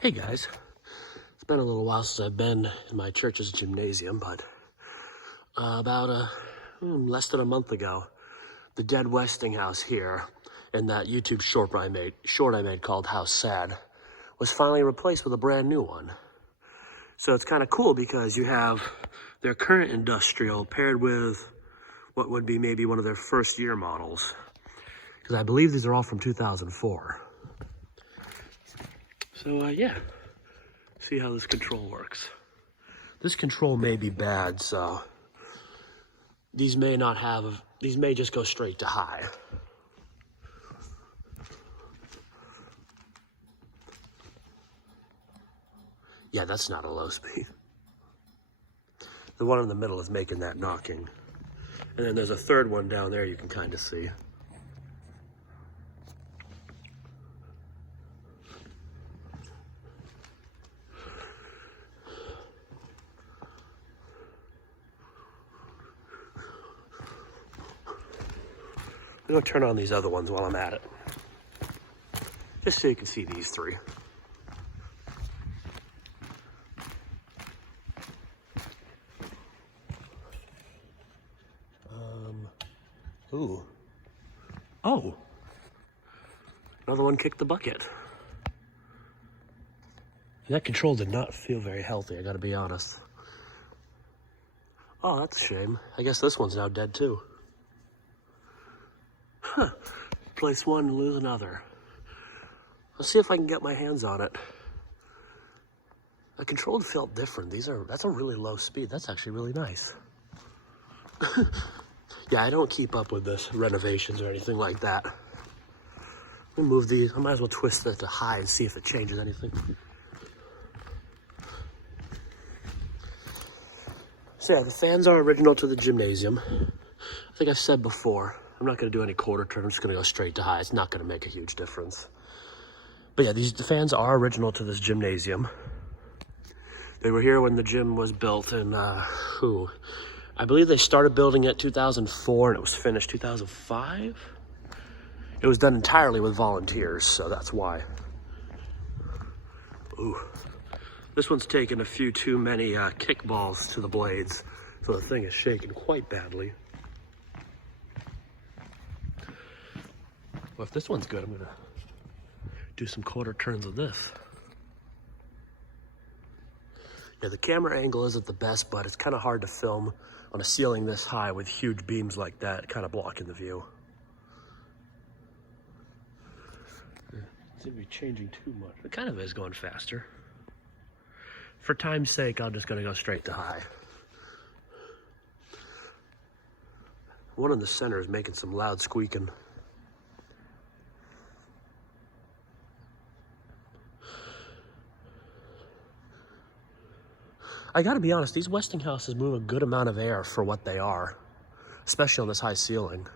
Hey guys, it's been a little while since I've been in my church's gymnasium, but about less than a month ago, the dead Westinghouse here in that YouTube short I made called How Sad was finally replaced with a brand new one. So it's kind of cool because you have their current industrial paired with what would be maybe one of their first year models, because I believe these are all from 2004. So yeah, see how this control works. This control may be bad, so these may just go straight to high. Yeah, that's not a low speed. The one in the middle is making that knocking. And then there's a third one down there you can kind of see. I'm gonna turn on these other ones while I'm at it, just so you can see these three. Ooh. Oh. Another one kicked the bucket. That control did not feel very healthy, I gotta be honest. Oh, that's a shame. I guess this one's now dead too. Huh. Place one, lose another. Let's see if I can get my hands on it. The control felt different. That's a really low speed. That's actually really nice. Yeah, I don't keep up with this renovations or anything like that. Let me move these. I might as well twist it to high and see if it changes anything. So yeah, the fans are original to the Gymnasium. I think I've said before, I'm not gonna do any quarter turn. I'm just gonna go straight to high. It's not gonna make a huge difference. But yeah, the fans are original to this Gymnasium. They were here when the gym was built in, I believe they started building it 2004 and it was finished 2005. It was done entirely with volunteers, so that's why. Ooh, this one's taken a few too many kickballs to the blades, so the thing is shaking quite badly. Well, if this one's good, I'm gonna do some quarter turns of this. Yeah, the camera angle isn't the best, but it's kind of hard to film on a ceiling this high with huge beams like that, kind of blocking the view. It seems to be changing too much. It kind of is going faster. For time's sake, I'm just gonna go straight to high. One in the center is making some loud squeaking. I gotta be honest, these Westinghouses move a good amount of air for what they are, especially on this high ceiling.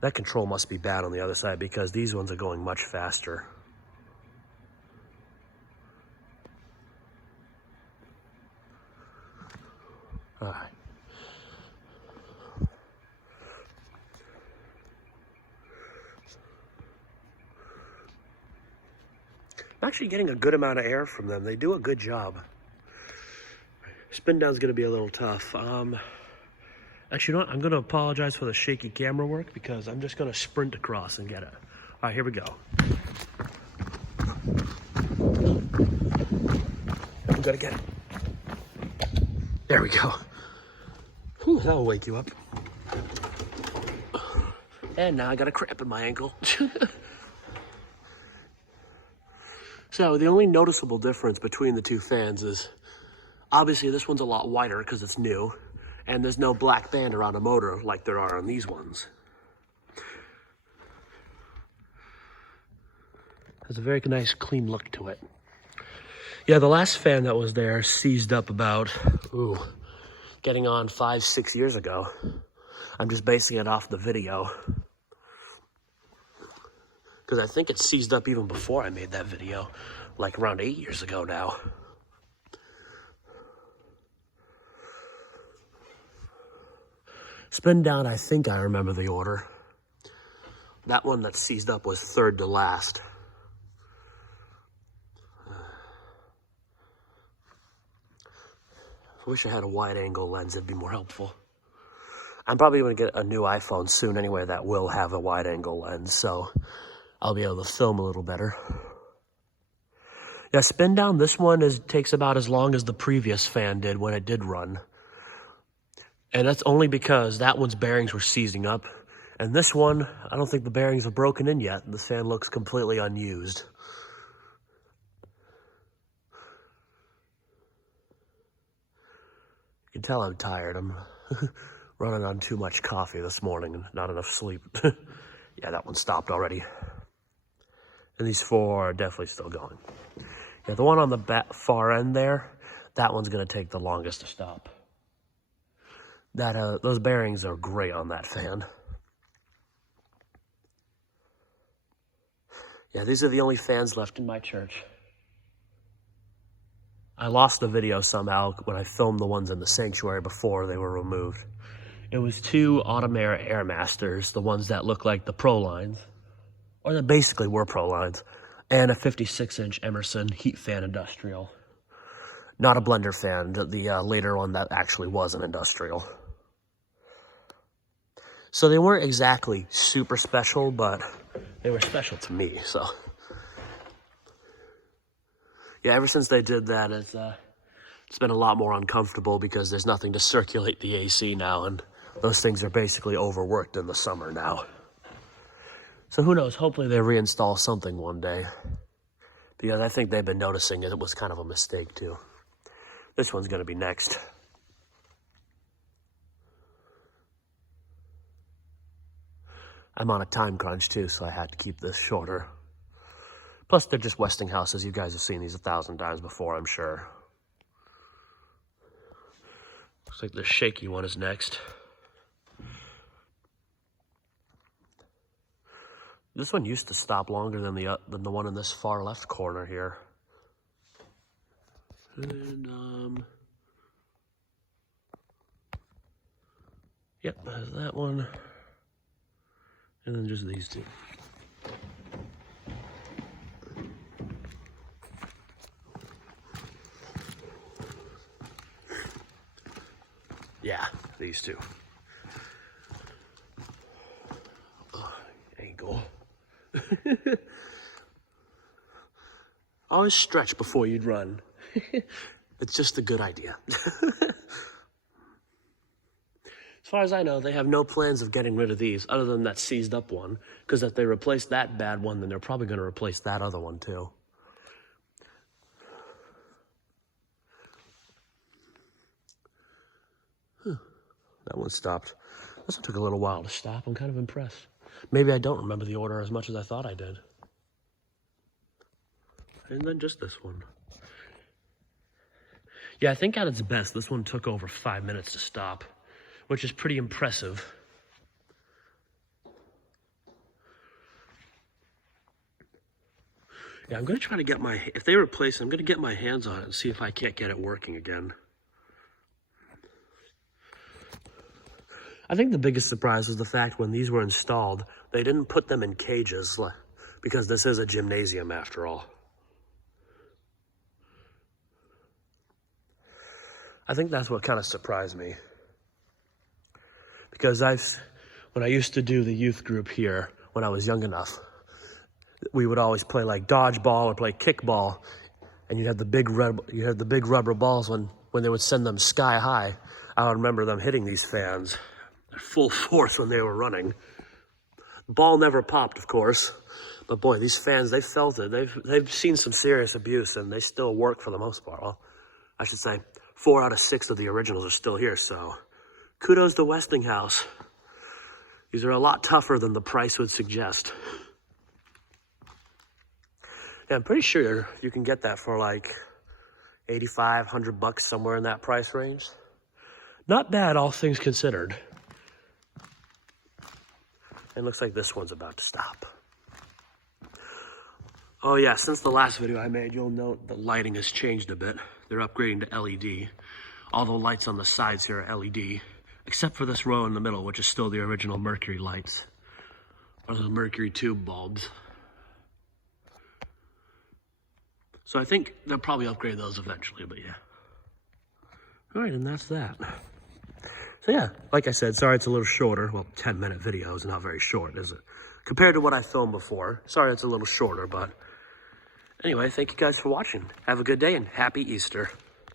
That control must be bad on the other side because these ones are going much faster. All right. I'm actually getting a good amount of air from them. They do a good job. Spin down's gonna be a little tough. Actually, you know what? I'm gonna apologize for the shaky camera work because I'm just gonna sprint across and get it. All right, here we go. I'm gonna get it. There we go. Whew, that'll wake you up. And now I got a cramp in my ankle. So the only noticeable difference between the two fans is obviously this one's a lot wider because it's new, and there's no black band around a motor like there are on these ones. Has a very nice clean look to it. Yeah, the last fan that was there seized up about, getting on 5-6 years ago. I'm just basing it off the video, because I think it seized up even before I made that video, like around 8 years ago now. Spin down, I think I remember the order. That one that seized up was third to last. I wish I had a wide angle lens, it'd be more helpful. I'm probably gonna get a new iPhone soon anyway that will have a wide angle lens, so I'll be able to film a little better. Yeah, spin down, this one takes about as long as the previous fan did when it did run. And that's only because that one's bearings were seizing up. And this one, I don't think the bearings are broken in yet. The fan looks completely unused. You can tell I'm tired. I'm running on too much coffee this morning and not enough sleep. Yeah, that one stopped already. And these four are definitely still going. Yeah, the one on the far end there, that one's gonna take the longest to stop. Those bearings are great on that fan. Yeah, these are the only fans left in my church. I lost the video somehow when I filmed the ones in the sanctuary before they were removed. It was two Automair Airmasters, the ones that look like the Pro lines, or that basically were Pro lines, and a 56-inch Emerson heat fan industrial. Not a blender fan, the later one that actually was an industrial. So they weren't exactly super special, but they were special to me, so. Yeah, ever since they did that, it's been a lot more uncomfortable because there's nothing to circulate the AC now, and those things are basically overworked in the summer now. So who knows, hopefully they reinstall something one day. Because I think they've been noticing it was kind of a mistake too. This one's gonna be next. I'm on a time crunch too, so I had to keep this shorter. Plus, they're just Westinghouses. You guys have seen these 1,000 times before, I'm sure. Looks like the shaky one is next. This one used to stop longer than the one in this far left corner here. And, yep, there's that one. And then just these two. Yeah, these two. Oh, angle. Always stretch before you'd run. It's just a good idea. As far as I know, they have no plans of getting rid of these other than that seized up one. Because if they replace that bad one, then they're probably going to replace that other one too. That one stopped. This one took a little while to stop. I'm kind of impressed. Maybe I don't remember the order as much as I thought I did. And then just this one. Yeah, I think at its best, this one took over 5 minutes to stop, which is pretty impressive. Yeah, I'm going to try to get if they replace it, I'm going to get my hands on it and see if I can't get it working again. I think the biggest surprise was the fact when these were installed, they didn't put them in cages because this is a gymnasium after all. I think that's what kind of surprised me. Because when I used to do the youth group here, when I was young enough, we would always play like dodgeball or play kickball, and you had the big rubber balls when they would send them sky high. I remember them hitting these fans at full force when they were running. The ball never popped, of course, but boy, these fans, they felt it. They've seen some serious abuse, and they still work for the most part. Well, I should say 4 out of 6 of the originals are still here, so kudos to Westinghouse. These are a lot tougher than the price would suggest. Yeah, I'm pretty sure you can get that for like $85, $100, somewhere in that price range. Not bad, all things considered. And looks like this one's about to stop. Oh yeah, since the last video I made, you'll note the lighting has changed a bit. They're upgrading to LED. All the lights on the sides here are LED, except for this row in the middle, which is still the original mercury lights, or the mercury tube bulbs. So I think they'll probably upgrade those eventually, but yeah. All right, and that's that. So yeah, like I said, sorry it's a little shorter. Well, 10-minute video is not very short, is it? Compared to what I filmed before. Sorry it's a little shorter, but anyway, thank you guys for watching. Have a good day and happy Easter.